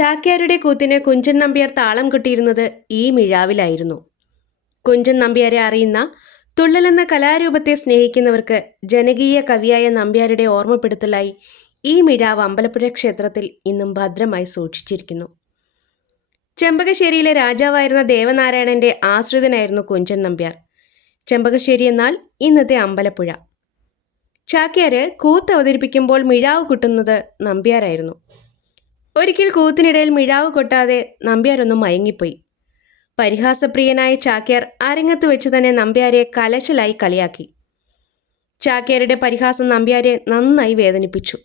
ചാക്യാരുടെ കൂത്തിന് കുഞ്ചൻ നമ്പ്യാർ താളം കൊട്ടിയിരുന്നത് ഈ മിഴാവിലായിരുന്നു. കുഞ്ചൻ നമ്പ്യാരെ അറിയുന്ന, തുള്ളലെന്ന കലാരൂപത്തെ സ്നേഹിക്കുന്നവർക്ക് ജനകീയ കവിയായ നമ്പ്യാരുടെ ഓർമ്മപ്പെടുത്തലായി ഈ മിഴാവ് അമ്പലപ്പുഴ ക്ഷേത്രത്തിൽ ഇന്നും ഭദ്രമായി സൂക്ഷിച്ചിരിക്കുന്നു. ചെമ്പകശ്ശേരിയിലെ രാജാവായിരുന്ന ദേവനാരായണന്റെ ആശ്രിതനായിരുന്നു കുഞ്ചൻ നമ്പ്യാർ. ചെമ്പകശ്ശേരി എന്നാൽ ഇന്നത്തെ അമ്പലപ്പുഴ. ചാക്യാര് കൂത്ത് അവതരിപ്പിക്കുമ്പോൾ മിഴാവ് കൊട്ടുന്നത് നമ്പ്യാരായിരുന്നു. ഒരിക്കൽ കൂത്തിനിടയിൽ മിഴാവ് കൊട്ടാതെ നമ്പ്യാരൊന്നും മയങ്ങിപ്പോയി. പരിഹാസപ്രിയനായ ചാക്യാർ അരങ്ങത്ത് വെച്ച് തന്നെ നമ്പ്യാരെ കലശലായി കളിയാക്കി. ചാക്യാരുടെ പരിഹാസം നമ്പ്യാരെ നന്നായി വേദനിപ്പിച്ചു.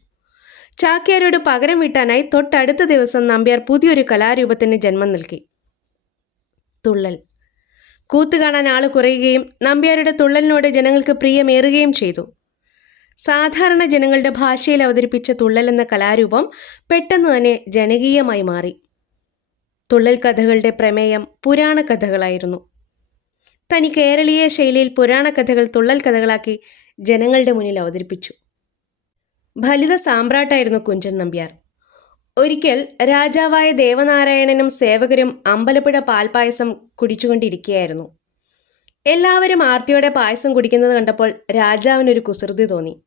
ചാക്യാരോട് പകരം വീട്ടാനായി തൊട്ടടുത്ത ദിവസം നമ്പ്യാർ പുതിയൊരു കലാരൂപത്തിന് ജന്മം നൽകി. തുള്ളൽ. കൂത്ത് കാണാൻ ആള് കുറയുകയും നമ്പ്യാരുടെ തുള്ളലിനോട് ജനങ്ങൾക്ക് പ്രിയമേറുകയും ചെയ്തു. സാധാരണ ജനങ്ങളുടെ ഭാഷയിൽ അവതരിപ്പിച്ച തുള്ളൽ എന്ന കലാരൂപം പെട്ടെന്ന് തന്നെ ജനകീയമായി മാറി. തുള്ളൽ കഥകളുടെ പ്രമേയം പുരാണ കഥകളായിരുന്നു. തനി കേരളീയ ശൈലിയിൽ പുരാണ കഥകൾ തുള്ളൽ കഥകളാക്കി ജനങ്ങളുടെ മുന്നിൽ അവതരിപ്പിച്ചു. ഫലിത സാമ്രാട്ടായിരുന്നു കുഞ്ചൻ നമ്പ്യാർ. ഒരിക്കൽ രാജാവായ ദേവനാരായണനും സേവകരും അമ്പലപ്പുഴ പാൽപ്പായസം കുടിച്ചുകൊണ്ടിരിക്കുകയായിരുന്നു. എല്ലാവരും ആർത്തിയോടെ പായസം കുടിക്കുന്നത് കണ്ടപ്പോൾ രാജാവിനൊരു കുസൃതി തോന്നി.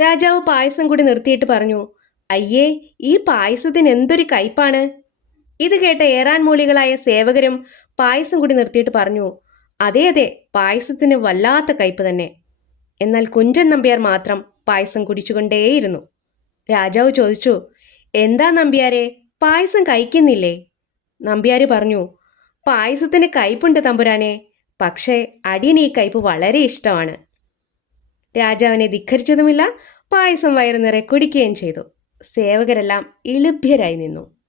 രാജാവ് പായസം കൂടി നിർത്തിയിട്ട് പറഞ്ഞു, "അയ്യേ, ഈ പായസത്തിന് എന്തൊരു കയ്പാണ്!" ഇത് കേട്ട ഏറാൻ മൂളികളായ സേവകരും പായസം കൂടി നിർത്തിയിട്ട് പറഞ്ഞു, "അതെ അതെ, പായസത്തിന് വല്ലാത്ത കയ്പ് തന്നെ." എന്നാൽ കുഞ്ചൻ നമ്പ്യാർ മാത്രം പായസം കുടിച്ചുകൊണ്ടേയിരുന്നു. രാജാവ് ചോദിച്ചു, "എന്താ നമ്പ്യാരെ, പായസം കഴിക്കുന്നില്ലേ?" നമ്പ്യാര് പറഞ്ഞു, "പായസത്തിന് കയ്പുണ്ട് തമ്പുരാനെ, പക്ഷേ അടിയന് ഈ കയ്പ് വളരെ ഇഷ്ടമാണ്." രാജാവിനെ ധിക്കരിച്ചതുമില്ല, പായസം വയറു നിറയെ കുടിക്കുകയും ചെയ്തു. സേവകരെല്ലാം ഇളുഭ്യരായി നിന്നു.